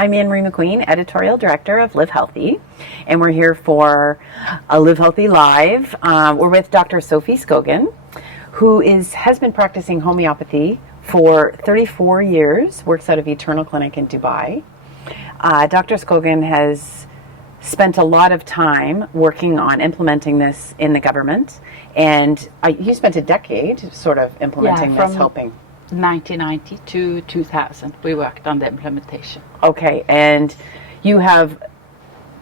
I'm Ann Marie McQueen, editorial director of Livehealthy, and we're here for a Livehealthy Live. We're with Dr Sofie Skogen, who has been practicing homeopathy for 34 years, works out of Eternal Clinic in Dubai. Dr Skogen has spent a lot of time working on implementing this in the government, and you spent a decade sort of implementing this, helping. 1990 to 2000, we worked on the implementation. Okay, and you have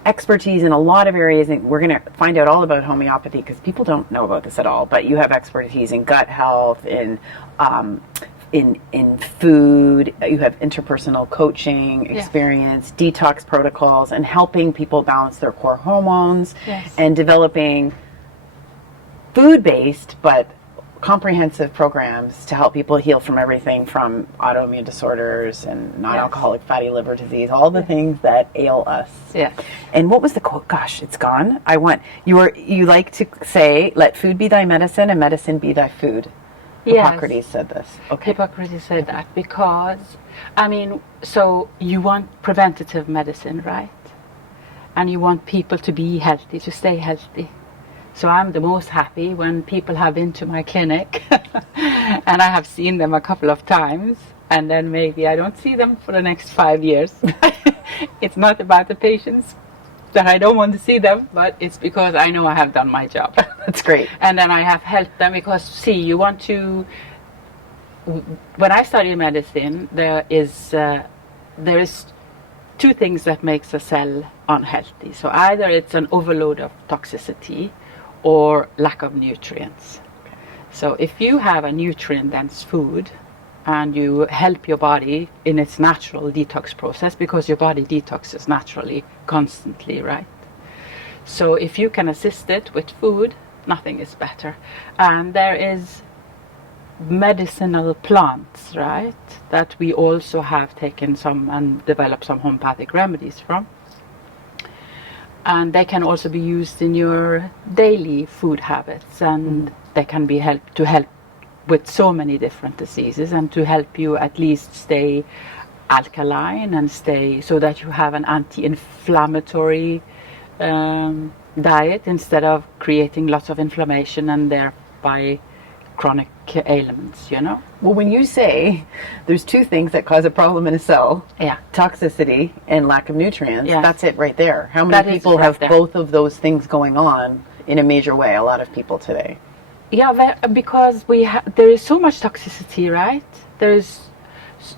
expertise in a lot of areas, and we're going to find out all about homeopathy because people don't know about this at all, but you have expertise in gut health, in food, you have interpersonal coaching experience, detox protocols, and helping people balance their core hormones, and developing food-based but comprehensive programs to help people heal from everything from autoimmune disorders and non-alcoholic fatty liver disease, all the things that ail us. And what was the quote? Gosh, it's gone. You like to say, let food be thy medicine and medicine be thy food. Hippocrates said this. Okay. Hippocrates said that because, so you want preventative medicine, right? And you want people to be healthy, to stay healthy. So I'm the most happy when people have been to my clinic and I have seen them a couple of times, and then maybe I don't see them for the next 5 years. It's not about the patients that I don't want to see them, but it's because I know I have done my job. That's great. And then I have helped them because, when I study medicine, there is two things that makes a cell unhealthy. So either it's an overload of toxicity or lack of nutrients. So if you have a nutrient-dense food and you help your body in its natural detox process, because your body detoxes naturally, constantly, right? So if you can assist it with food, nothing is better. And there is medicinal plants, right, that we also have taken some and developed some homeopathic remedies from. And they can also be used in your daily food habits, and they can be help with so many different diseases, and to help you at least stay alkaline and stay so that you have an anti-inflammatory diet instead of creating lots of inflammation and thereby chronic ailments, Well, when you say there's two things that cause a problem in a cell, toxicity and lack of nutrients, that's it right there. How many people have both of those things going on in a major way? A lot of people today. Yeah, because there is so much toxicity, right?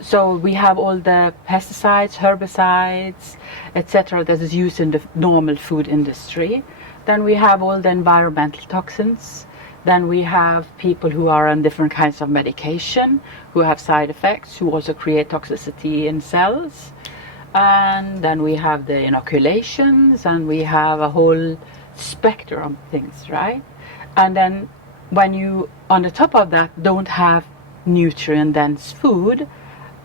So we have all the pesticides, herbicides, etc. that is used in the normal food industry. Then we have all the environmental toxins. Then we have people who are on different kinds of medication, who have side effects, who also create toxicity in cells. And then we have the inoculations, and we have a whole spectrum of things, right? And then when you, on the top of that, don't have nutrient-dense food,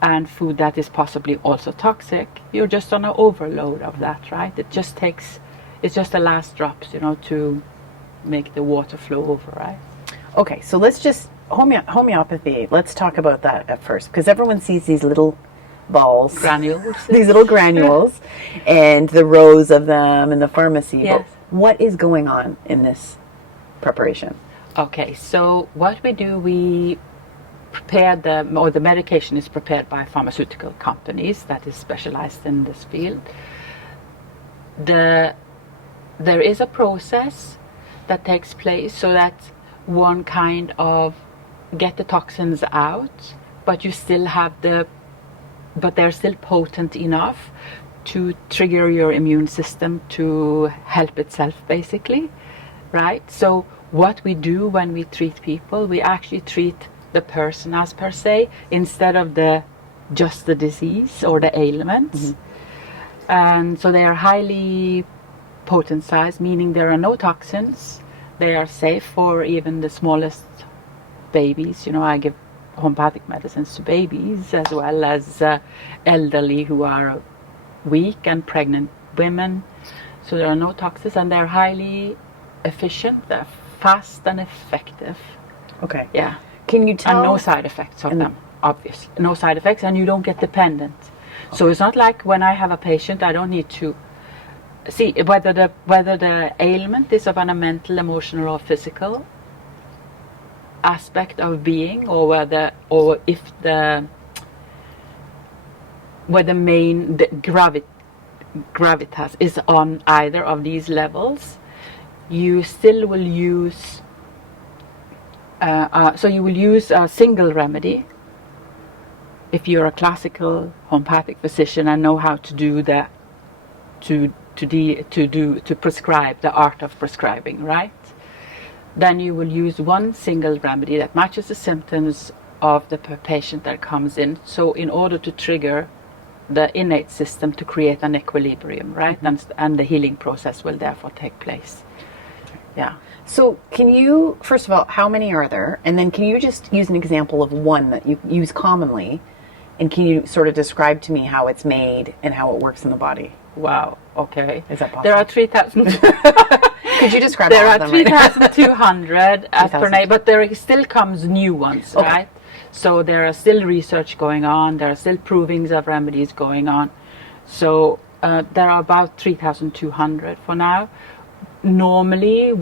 and food that is possibly also toxic, you're just on an overload of that, right? It's just the last drops, to make the water flow over, right? Okay, so let's just, homeopathy, let's talk about that at first, because everyone sees these little balls. Granules. These little granules, and the rows of them in the pharmacy. Yes. But what is going on in this preparation? Okay, so what we do, we prepare the medication is prepared by pharmaceutical companies that is specialized in this field. There is a process that takes place so that one kind of get the toxins out, but you still have but they're still potent enough to trigger your immune system to help itself, basically, right? So what we do when we treat people, we actually treat the person as per se, instead of just the disease or the ailments. And so they are highly potent size, meaning there are no toxins. They are safe for even the smallest babies. I give homeopathic medicines to babies as well as elderly who are weak and pregnant women. So there are no toxins, and they're highly efficient. They're fast and effective. Okay. Yeah. Can you tell? And no side effects of them, obviously. No side effects, and you don't get dependent. So it's not like when I have a patient, I don't need to see whether the ailment is of a mental, emotional, or physical aspect of being, or if the main gravitas is on either of these levels. You still will use so you will use a single remedy if you're a classical homeopathic physician and know how to do that, to prescribe, the art of prescribing, right? Then you will use one single remedy that matches the symptoms of the patient that comes in. So in order to trigger the innate system to create an equilibrium, right? And the healing process will therefore take place. Yeah. So can you, first of all, how many are there? And then can you just use an example of one that you use commonly? And can you sort of describe to me how it's made and how it works in the body? Wow. Okay. Is that possible? There are 3,000. Could you describe there all are of them? 3,200 as per name, but there still comes new ones, Okay. right? So there are still research going on. There are still provings of remedies going on. So there are about 3,200 for now. Normally,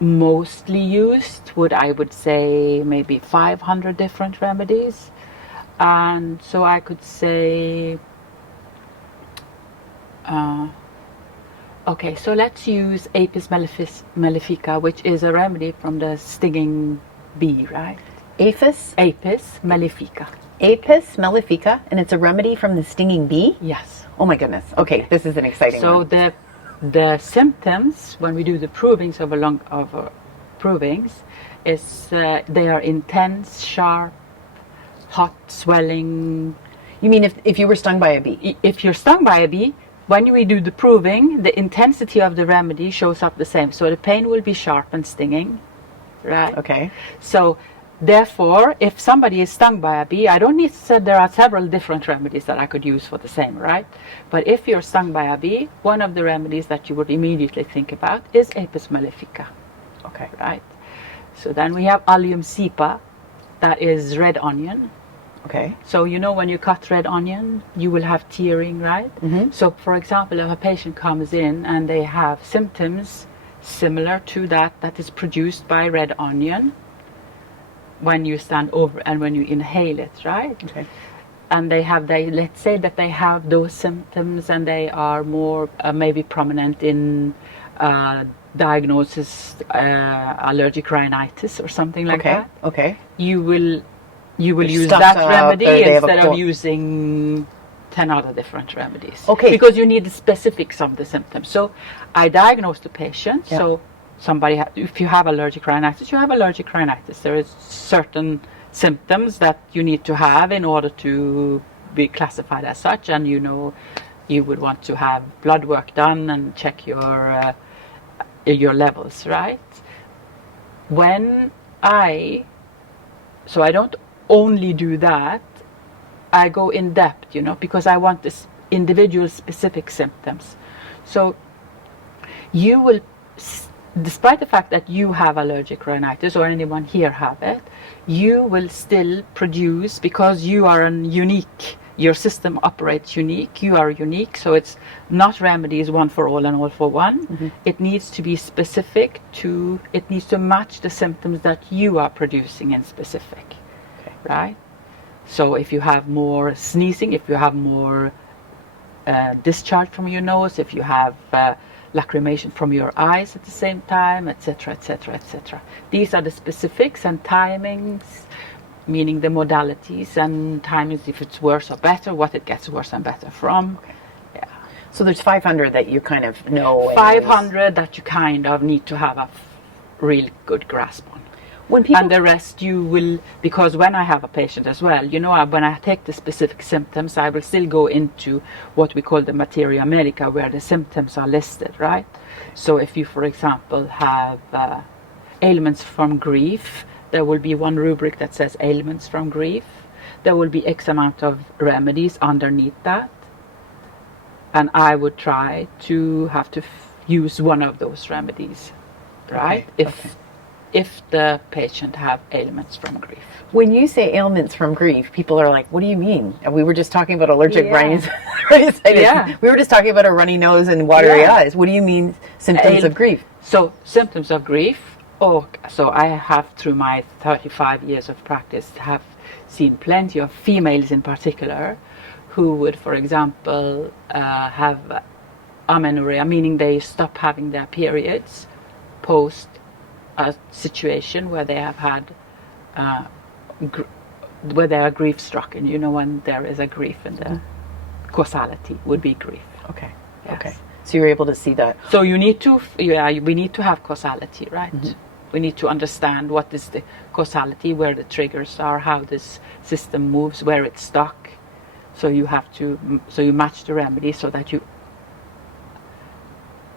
mostly used I would say maybe 500 different remedies. And so I could say, okay, so let's use Apis mellifica, which is a remedy from the stinging bee, right? Apis mellifica. Apis mellifica, and it's a remedy from the stinging bee? Yes. Oh my goodness. Okay, this is an exciting one. So the symptoms when we do the provings provings is they are intense, sharp, hot, swelling. You mean if you were stung by a bee? If you're stung by a bee, when we do the proving, the intensity of the remedy shows up the same. So the pain will be sharp and stinging, right? Okay. So therefore, if somebody is stung by a bee, I don't need to say there are several different remedies that I could use for the same, right? But if you're stung by a bee, one of the remedies that you would immediately think about is Apis mellifica. Okay. Right? So then we have Allium cepa, that is red onion. Okay. So you know when you cut red onion, you will have tearing, right? Mm-hmm. So for example, if a patient comes in and they have symptoms similar to that is produced by red onion, when you stand over and when you inhale it, right? Okay. And let's say that they have those symptoms and they are more maybe prominent in diagnosis allergic rhinitis or something like that. Okay. You will use stuffed that up, remedy or they have a instead of cold. using 10 other different remedies. Okay. Because you need the specifics of the symptoms. So I diagnose the patient. Yeah. So if you have allergic rhinitis, you have allergic rhinitis. There is certain symptoms that you need to have in order to be classified as such, and you would want to have blood work done and check your levels, right? So I don't only do that, I go in depth, because I want this individual specific symptoms. So you will, despite the fact that you have allergic rhinitis or anyone here have it, you will still produce, because you are unique, your system operates unique, you are unique, so it's not remedies one for all and all for one. Mm-hmm. It needs to be specific it needs to match the symptoms that you are producing in specific, Okay. right? So if you have more sneezing, if you have more discharge from your nose, if you have lacrimation from your eyes at the same time, etc., etc., etc. These are the specifics and timings, meaning the modalities and timings, if it's worse or better, what it gets worse and better from. Okay. Yeah. So there's 500 that you kind of know. 500 that you kind of need to have a real good grasp on. When people And the rest you will, because when I have a patient as well, when I take the specific symptoms, I will still go into what we call the materia medica, where the symptoms are listed, right? So if you, for example, have ailments from grief, there will be one rubric that says ailments from grief. There will be X amount of remedies underneath that. And I would try to have to use one of those remedies, right? Okay. if the patient have ailments from grief. When you say ailments from grief, people are like, what do you mean? And we were just talking about allergic Yeah. rhinitis. Yeah. We were just talking about a runny nose and watery Yeah. eyes. What do you mean symptoms of grief? So symptoms of grief, so I have, through my 35 years of practice, have seen plenty of females in particular who would, for example, have amenorrhea, meaning they stop having their periods post a situation where they have had where they are grief stricken. You know, when there is a grief and the causality would be grief. Okay. Yes. Okay. So you're able to see that. So you need to, we need to have causality, right? We need to understand what is the causality, where the triggers are, how this system moves, where it's stuck. So you have to, so you match the remedy so that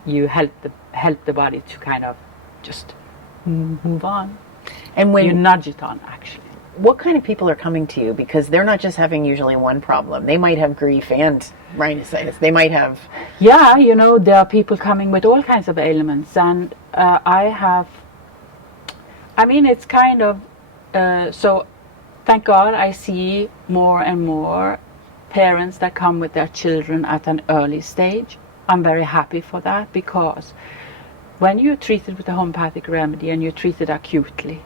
you help the body to kind of just move on. And when You nudge it on, actually. what kind of people are coming to you? Because they're not just having usually one problem. They might have grief and rhinitis. They might have... Yeah, you know, there are people coming with all kinds of ailments, and it's kind of, so thank God I see more and more parents that come with their children at an early stage. I'm very happy for that, because when you're treated with a homeopathic remedy and you're treated acutely,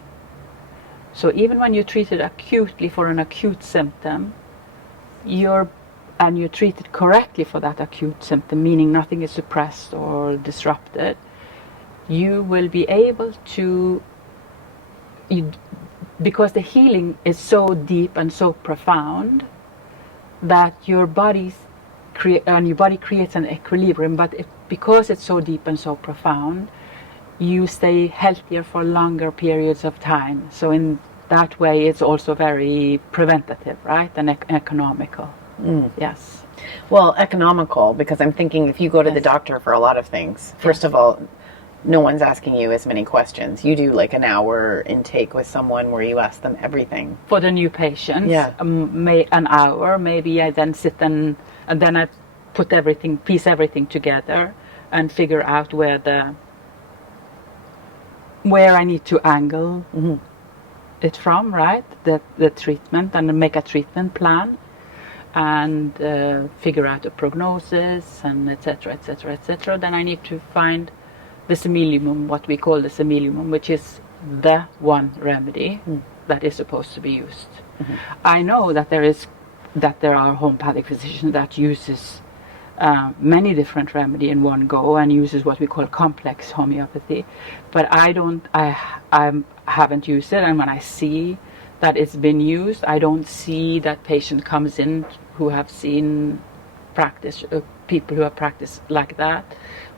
so even when you're treated acutely for an acute symptom, you're treated correctly for that acute symptom, meaning nothing is suppressed or disrupted, you will be able to, because the healing is so deep and so profound that your body creates an equilibrium, but because it's so deep and so profound, you stay healthier for longer periods of time. So in that way, it's also very preventative, right, and economical. Yes. Well, economical, because I'm thinking if you go to the doctor for a lot of things, first of all, no one's asking you as many questions. You do like an hour intake with someone where you ask them everything. For the new patients, Yeah. An hour, maybe I then sit and then I piece everything together and figure out where I need to angle it from, right? The treatment, and make a treatment plan, and figure out a prognosis, and etc., etc., etc. Then I need to find the semillium, what we call the semillium, which is the one remedy that is supposed to be used. I know that there are homeopathic physicians that uses many different remedy in one go and uses what we call complex homeopathy, but I haven't used it, and when I see that it's been used, I don't see that patient comes in who have seen practice, people who have practiced like that.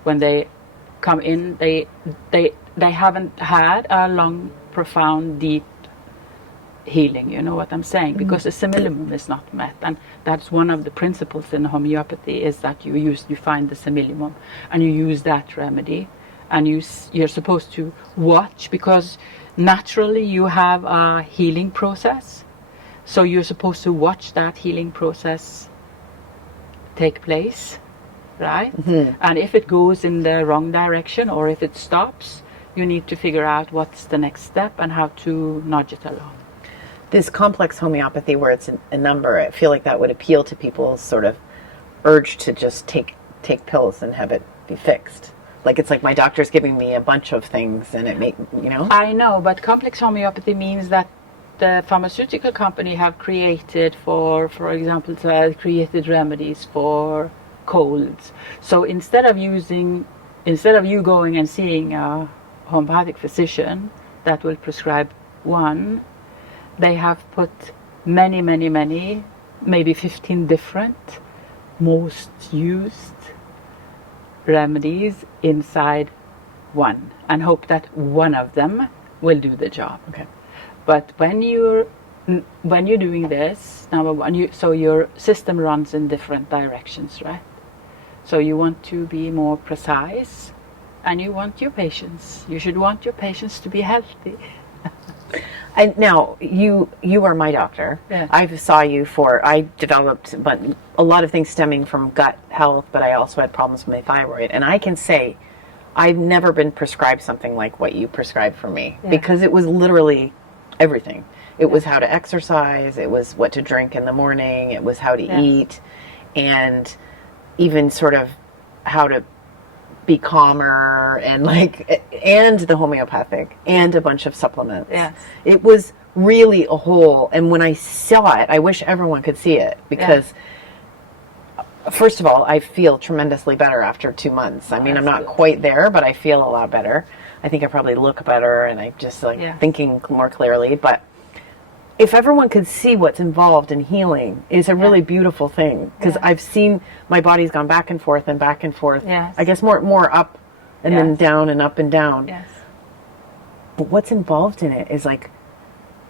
When they come in, they haven't had a long, profound, deep healing, you know what I'm saying? Because the semillium is not met, and that's one of the principles in homeopathy, is that you find the semillium and you use that remedy, and you're supposed to watch, because naturally you have a healing process, so you're supposed to watch that healing process take place, right? And if it goes in the wrong direction or if it stops, you need to figure out what's the next step and how to nudge it along. This complex homeopathy where it's a number, I feel like that would appeal to people's sort of urge to just take pills and have it be fixed. Like, it's like my doctor's giving me a bunch of things and it I know, but complex homeopathy means that the pharmaceutical company have created, for example, created remedies for colds. So instead of you going and seeing a homeopathic physician that will prescribe one, they have put many, maybe 15 different most used remedies inside one, and hope that one of them will do the job. Okay. But when you're doing this, number one, so your system runs in different directions, right? So you want to be more precise, and you should want your patients to be healthy. And now you are my doctor. Yeah. I developed but a lot of things stemming from gut health, but I also had problems with my thyroid. And I can say I've never been prescribed something like what you prescribed for me, because it was literally everything. It was how to exercise, it was what to drink in the morning, it was how to eat, and even sort of how to be calmer, and and the homeopathic, and a bunch of supplements. Yes. It was really a whole, and when I saw it, I wish everyone could see it, because first of all, I feel tremendously better after 2 months. I mean, I'm not quite there, but I feel a lot better. I think I probably look better, and I'm just thinking more clearly. But if everyone could see what's involved in healing, is a really beautiful thing. Because I've seen my body's gone back and forth and back and forth. Yes. I guess more up and then down and up and down. Yes. But what's involved in it is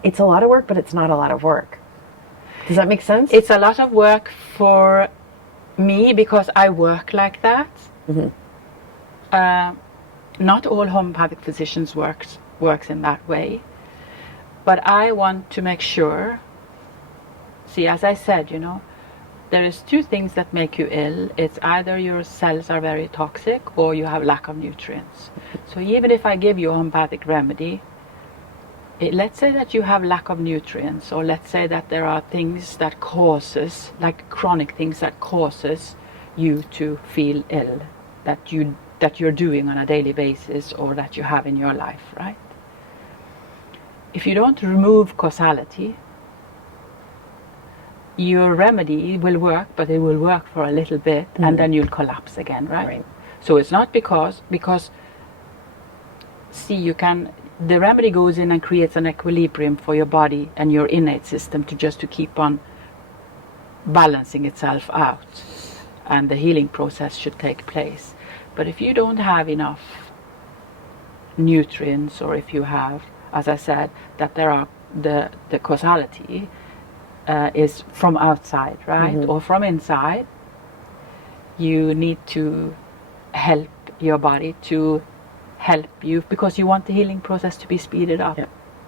it's a lot of work, but it's not a lot of work. Does that make sense? It's a lot of work for me because I work like that. Not all homeopathic physicians works in that way, but I want to make sure. See, as I said, there is two things that make you ill. It's either your cells are very toxic or you have lack of nutrients. So even if I give you a homeopathic remedy, let's say that you have lack of nutrients, or let's say that there are things that causes, like chronic things that causes you to feel ill, that you're doing on a daily basis, or that you have in your life, right? If you don't remove causality, your remedy will work, but it will work for a little bit, and then you'll collapse again, right? So it's not because see, the remedy goes in and creates an equilibrium for your body and your innate system to keep on balancing itself out, and the healing process should take place. But if you don't have enough nutrients, or if you have, as I said, that there are the causality is from outside, right, or from inside, you need to help your body to help you, because you want the healing process to be speeded up,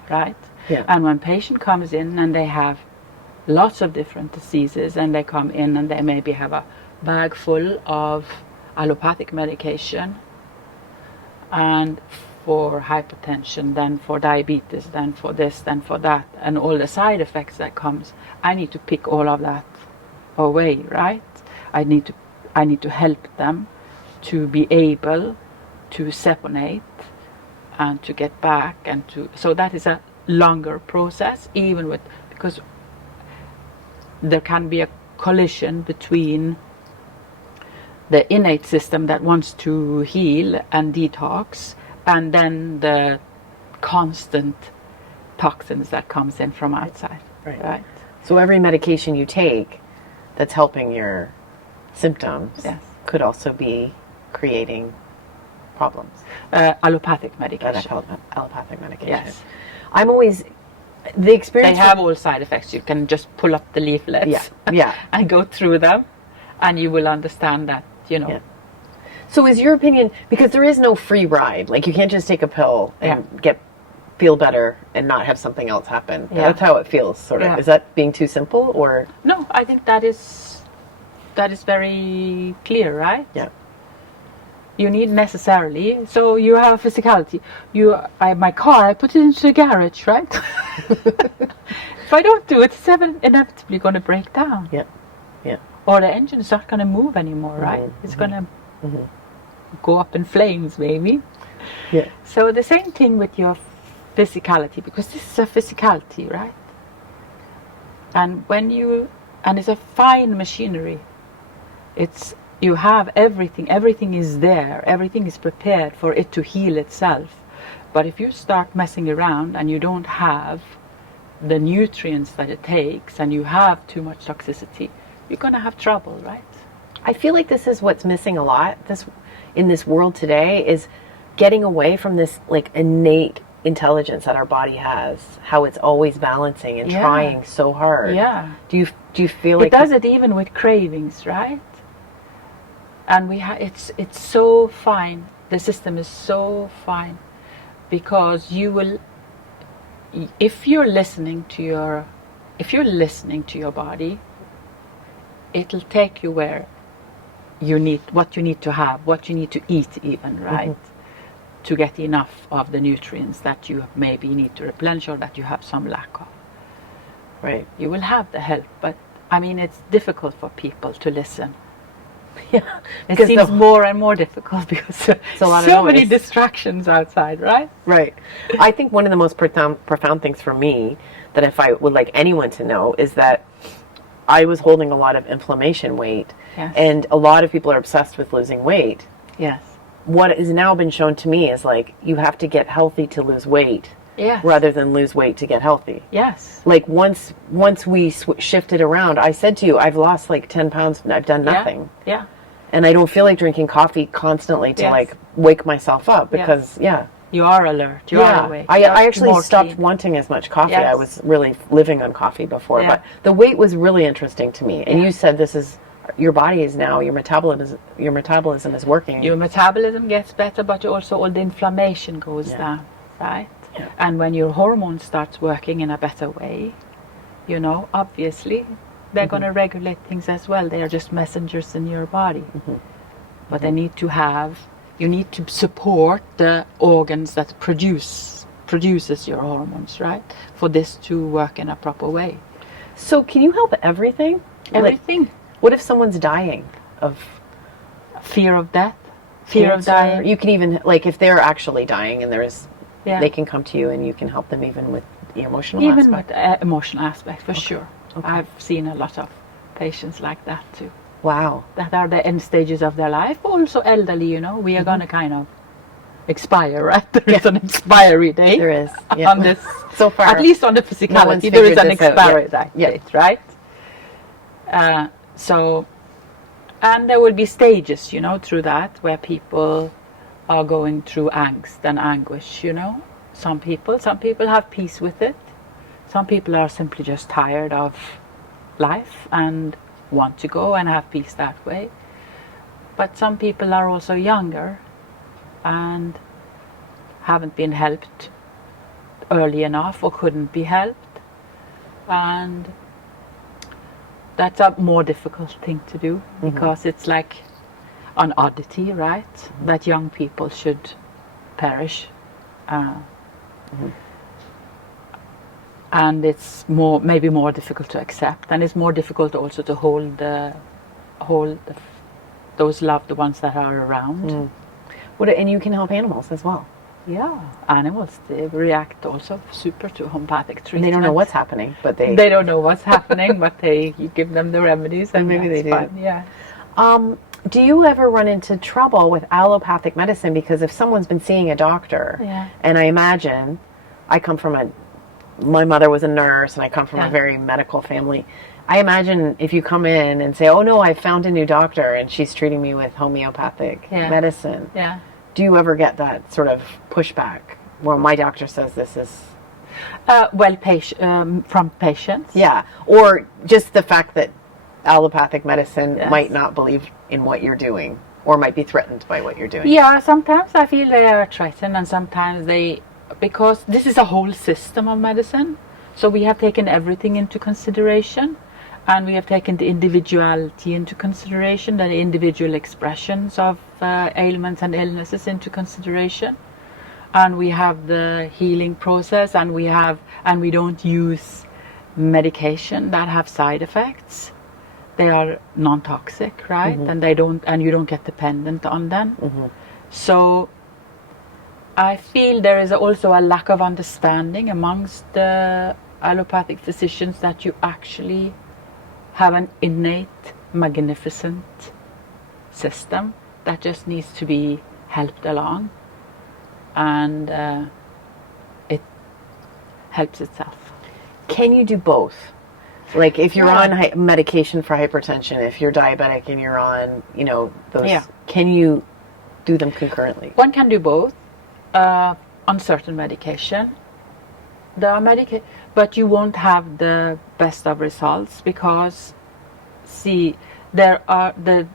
right? And when patient comes in and they have lots of different diseases, and they come in and they maybe have a bag full of allopathic medication, and for hypertension, then for diabetes, then for this, then for that, and all the side effects that comes, I need to pick all of that away, right? I need to help them to be able to separate and to get back, and so that is a longer process, because there can be a collision between the innate system that wants to heal and detox, and then the constant toxins that comes in from outside, right? So every medication you take that's helping your symptoms could also be creating problems. Allopathic medication. Allopathic medication. Yes. I'm always, the experience... They have all side effects. You can just pull up the leaflets and go through them, and you will understand that, So is your opinion, because there is no free ride, like you can't just take a pill and feel better and not have something else happen. That's how it feels, sort of. Is that being too simple, or? No, I think that is very clear, right? Yeah. You need necessarily, so you have a physicality. My car, I put it into the garage, right? If I don't do it, it's inevitably going to break down. Yeah. Or the engine is not going to move anymore, right? It's going to go up in flames, maybe. Yeah. So the same thing with your physicality, because this is a physicality, right? And it's a fine machinery. You have everything is there, everything is prepared for it to heal itself. But if you start messing around and you don't have the nutrients that it takes, and you have too much toxicity, you're going to have trouble, right? I feel like this is what's missing a lot in this world today, is getting away from this innate intelligence that our body has, how it's always balancing and trying so hard. Yeah. Do you feel like it does it even with cravings, right? And it's so fine. The system is so fine, because if you're listening to your body, it'll take you where what you need to have, what you need to eat even, right? to get enough of the nutrients that you maybe need to replenish or that you have some lack of. Right. You will have the help, but I mean, it's difficult for people to listen. Yeah. It seems more and more difficult because a lot of so many noise. distractions outside, right? Right. I think one of the most profound things for me that if I would like anyone to know is that I was holding a lot of inflammation weight. Yes. And a lot of people are obsessed with losing weight. Yes. What has now been shown to me is like you have to get healthy to lose weight. Yes. Rather than lose weight to get healthy. Yes. Like once we shifted around, I said to you, I've lost like 10 pounds and I've done nothing. Yeah. And I don't feel like drinking coffee constantly to Yes. like wake myself up because, You are alert. You are awake. I actually More stopped clean. wanting as much coffee. Yes. I was really living on coffee before, Yeah. but the weight was really interesting to me. And you said this is, your body is now, your metabolism is working. Your metabolism gets better, but also all the inflammation goes down, right? Yeah. And when your hormone starts working in a better way, you know, obviously they're going to regulate things as well. They are just messengers in your body. But they need to have, you need to support the organs that produces your hormones, right? For this to work in a proper way. So can you help everything? Everything. Like, what if someone's dying of Fear of death, fear of cancer? dying. You can even, like if they're actually dying and there's, Yeah. they can come to you and you can help them even with the emotional Even aspect. with the emotional aspect, for sure. Okay. I've seen a lot of patients like that too. Wow. That are the end stages of their life, also elderly, you know. We are going to kind of expire, right? There is an expiry date. There is. On this. So far. At least on the one's physicality, there is figured an this out. expiry Yeah. date, right? So, and there will be stages, you know, through that where people are going through angst and anguish, you know. Some people have peace with it. Some people are simply just tired of life and want to go and have peace that way. But some people are also younger and haven't been helped early enough or couldn't be helped. And that's a more difficult thing to do because it's like an oddity, right? That young people should perish. And it's maybe more difficult to accept, and it's more difficult also to hold those loved ones that are around. And you can help animals as well. Yeah, animals, they react also super to homeopathic treatment. They don't know what's happening, but they don't know what's happening, but you give them the remedies and maybe that's they do. fine. Yeah. Do you ever run into trouble with allopathic medicine? Because if someone's been seeing a doctor, Yeah. and I imagine, my mother was a nurse, and I come from a Yeah. very medical family. I imagine if you come in and say, "Oh no, I found a new doctor, and she's treating me with homeopathic medicine," Yeah. do you ever get that sort of pushback? Well, my doctor says this is From patients. yeah, or just the fact that allopathic medicine Yes. might not believe in what you're doing, or might be threatened by what you're doing. Yeah, sometimes I feel they are threatened, and sometimes because this is a whole system of medicine, so we have taken everything into consideration, and we have taken the individuality into consideration, the individual expressions of ailments and illnesses into consideration, and we have the healing process, and we don't use medication that have side effects. They are non-toxic, right? And you don't get dependent on them. So I feel there is also a lack of understanding amongst the allopathic physicians that you actually have an innate, magnificent system that just needs to be helped along, and it helps itself. Can you do both? Like if you're on medication for hypertension, if you're diabetic and you're on, those, can you do them concurrently? One can do both on certain medication. There are but you won't have the best of results because, there are the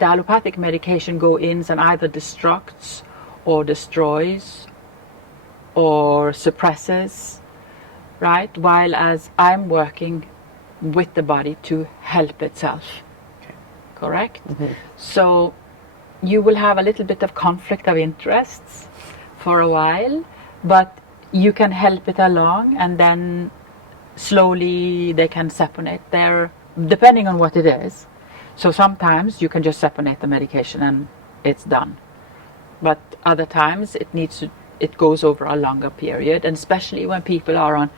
allopathic medication go in and either destructs or destroys or suppresses, right? While as I'm working with the body to help itself. Correct? So you will have a little bit of conflict of interests for a while, but you can help it along, and then slowly they can saponate there, depending on what it is. So sometimes you can just saponate the medication and it's done. But other times it goes over a longer period, and especially when people are on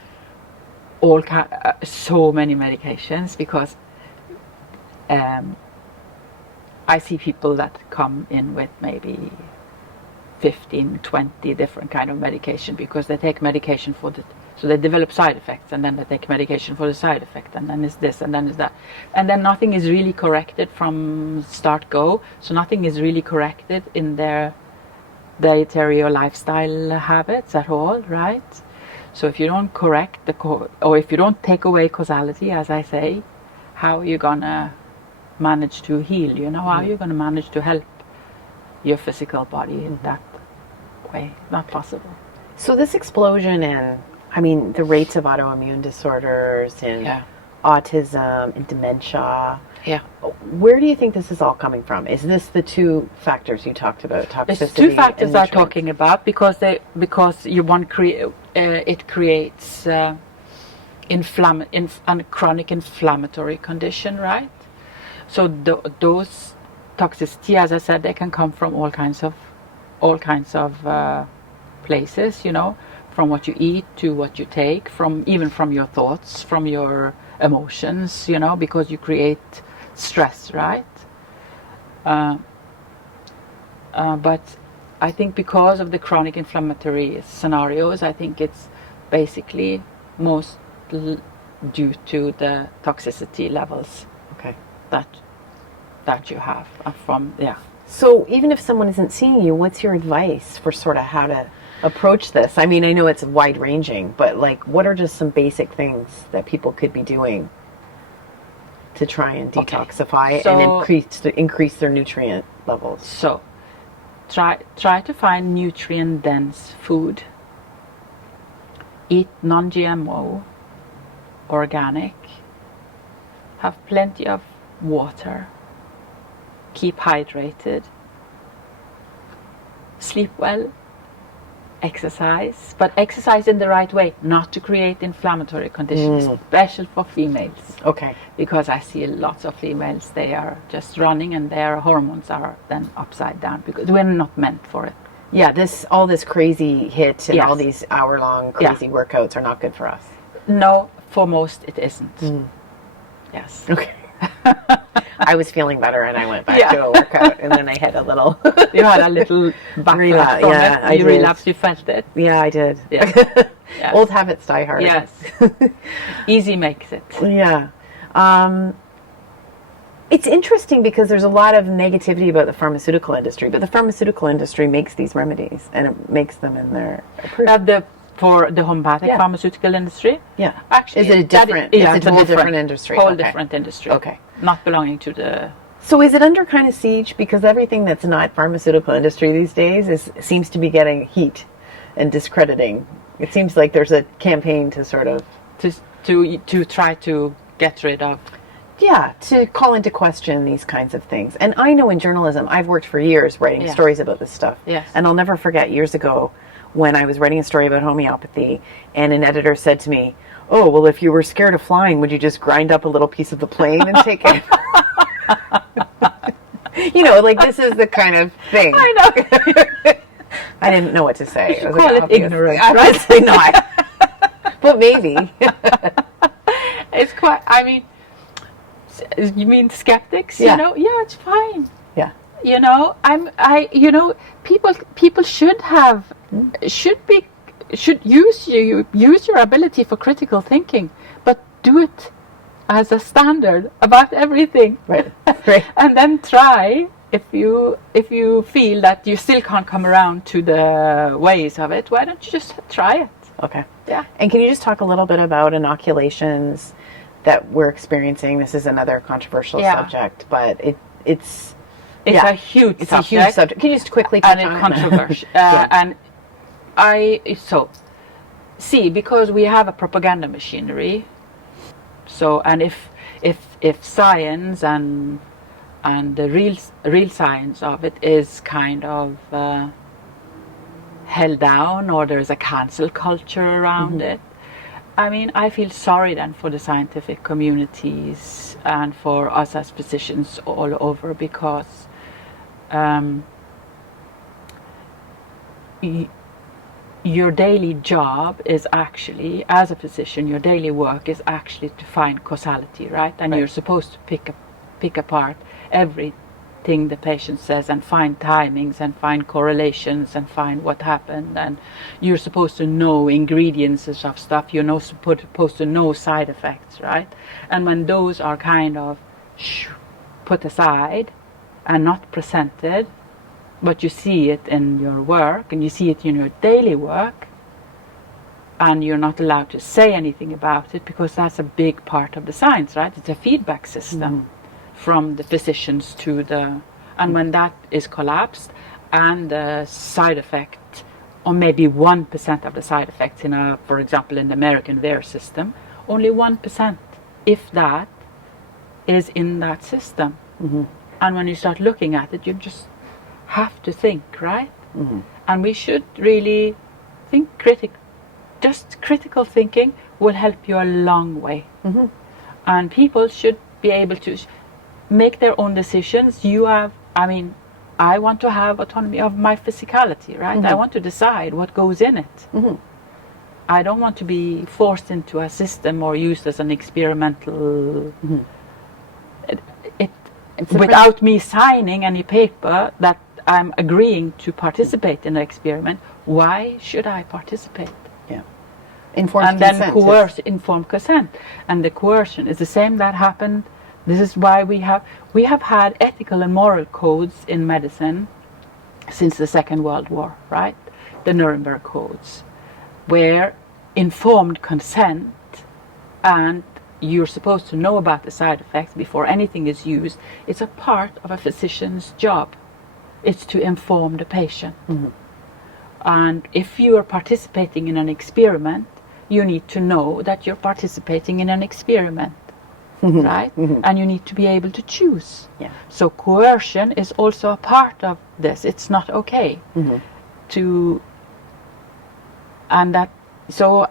so many medications, because I see people that come in with maybe 15, 20 different kind of medication, because they take medication so they develop side effects, and then they take medication for the side effect, and then it's this, and then it's that. And then nothing is really corrected from start-go, so nothing is really corrected in their dietary or lifestyle habits at all, right? So if you don't correct or if you don't take away causality, as I say, how are you gonna manage to heal? How are you gonna manage to help your physical body in that way? Not possible. So this explosion in, the rates of autoimmune disorders and autism and dementia. Yeah. Where do you think this is all coming from? Is this the two factors you talked about? Toxicity. There's two factors I'm talking about, because you want it creates a chronic inflammatory condition, right? So those toxicity, as I said, they can come from all kinds of places, from what you eat to what you take, even from your thoughts, from your emotions, because you create stress, right? But I think because of the chronic inflammatory scenarios, I think it's basically most due to the toxicity levels that you have from. So even if someone isn't seeing you, what's your advice for sort of how to approach this? I know it's wide ranging, but what are just some basic things that people could be doing to try and detoxify and increase their nutrient levels? So try to find nutrient dense food. Eat non-GMO, organic. Have plenty of water. Keep hydrated. Sleep well. Exercise, but exercise in the right way, not to create inflammatory conditions, especially for females. Okay. Because I see lots of females, they are just running and their hormones are then upside down, because we're not meant for it. Yeah, all this crazy HIIT and all these hour-long crazy workouts are not good for us. No, for most it isn't. Yes. Okay. I was feeling better and I went back to a workout, and then I had a little you had a little backlash from it. You relapsed, you felt it. Yeah, I did. Yes. Yes. Old habits die hard. Yes. Easy makes it. Yeah. It's interesting because there's a lot of negativity about the pharmaceutical industry, but the pharmaceutical industry makes these remedies, and it makes them in their approved. For the homeopathic pharmaceutical industry? Yeah. Actually, is it a different? It's a whole different industry. Whole different industry. Okay. Not belonging to the. So is it under kind of siege, because everything that's not pharmaceutical industry these days seems to be getting heat and discrediting? It seems like there's a campaign to sort of to try to get rid of. Yeah, to call into question these kinds of things. And I know in journalism, I've worked for years writing stories about this stuff. Yes. And I'll never forget years ago when I was writing a story about homeopathy, and an editor said to me, "Oh, well, if you were scared of flying, would you just grind up a little piece of the plane and take it?" This is the kind of thing. I know. I didn't know what to say. You call it ignorance, right? Obviously not. But maybe. It's quite, you mean skeptics? Yeah. Yeah, it's fine. Yeah. People should use your ability for critical thinking, but do it as a standard about everything. Right. And then try, if you feel that you still can't come around to the ways of it, why don't you just try it? Okay. Yeah. And can you just talk a little bit about inoculations that we're experiencing? This is another controversial subject, but it's a huge it's subject. a huge subject. Can you just quickly touch on it's controversial. Yeah. And because we have a propaganda machinery, and if science and and the real science of it is kind of held down, or there's a cancel culture around it. I mean, I feel sorry then for the scientific communities and for us as physicians all over, because your daily job is actually, as a physician, your daily work is actually to find causality, right? And you're supposed to pick apart everything the patient says and find timings and find correlations and find what happened. And you're supposed to know ingredients of stuff. You're not supposed to know side effects, right? And when those are kind of put aside and not presented, but you see it in your work and you see it in your daily work, and you're not allowed to say anything about it, because that's a big part of the science, right? It's a feedback system from the physicians to the... And when that is collapsed, and the side effect, or maybe 1% of the side effects in a, for example, in the American VAERS system, only 1%, if that, is in that system. And when you start looking at it, you just have to think, right? And we should really think just critical thinking will help you a long way. And people should be able to make their own decisions. I want to have autonomy of my physicality, right? I want to decide what goes in it. I don't want to be forced into a system or used as an experimental... without me signing any paper that I'm agreeing to participate in an experiment, why should I participate? Informed and consent. Then coerce, informed consent. And the coercion is the same that happened. This is why we have had ethical and moral codes in medicine since the Second World War, right? The Nuremberg codes, where informed consent, and you're supposed to know about the side effects before anything is used. It's a part of a physician's job. It's to inform the patient. And if you are participating in an experiment, you need to know that you're participating in an experiment, right? And you need to be able to choose. So coercion is also a part of this. It's not okay and that. So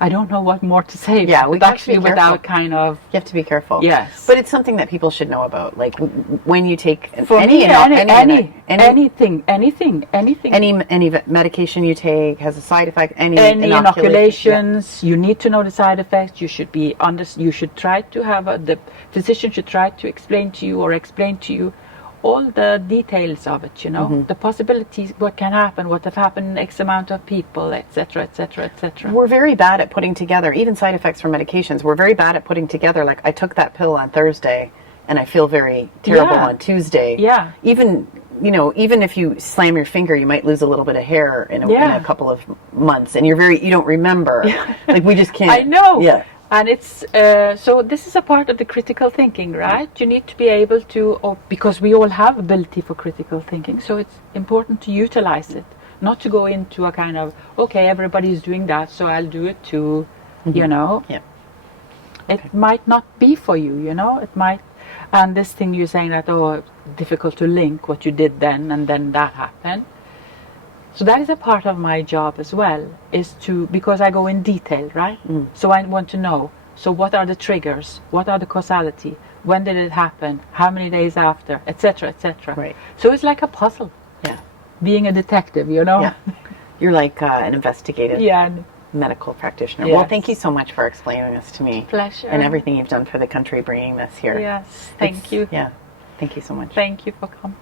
I don't know what more to say. We actually without kind of... You have to be careful. Yes. But it's something that people should know about. Like when you take anything. Any medication you take has a side effect. Any inoculations, you need to know the side effects. You should be you should try to have the physician should try to explain to you all the details of it, the possibilities, what can happen, what have happened, X amount of people, etc., etc., etc. We're very bad at putting together, even side effects from medications, we're very bad at putting together, like, I took that pill on Thursday, and I feel very terrible on Tuesday. Even if you slam your finger, you might lose a little bit of hair in a couple of months, and you don't remember. Like, we just can't. I know. And it's, so this is a part of the critical thinking, right? You need to be able to, because we all have ability for critical thinking, so it's important to utilize it, not to go into a kind of, okay, everybody's doing that, so I'll do it too, It might not be for you, it might, and this thing you're saying that, difficult to link what you did then, and then that happened. So that is a part of my job as well, because I go in detail, right? So I want to know, so what are the triggers? What are the causality? When did it happen? How many days after? Etc., etc. Right. So it's like a puzzle. Being a detective, You're like an investigative medical practitioner. Well, thank you so much for explaining this to me. Pleasure. And everything you've done for the country bringing this here. Yes, thank you. Thank you so much. Thank you for coming.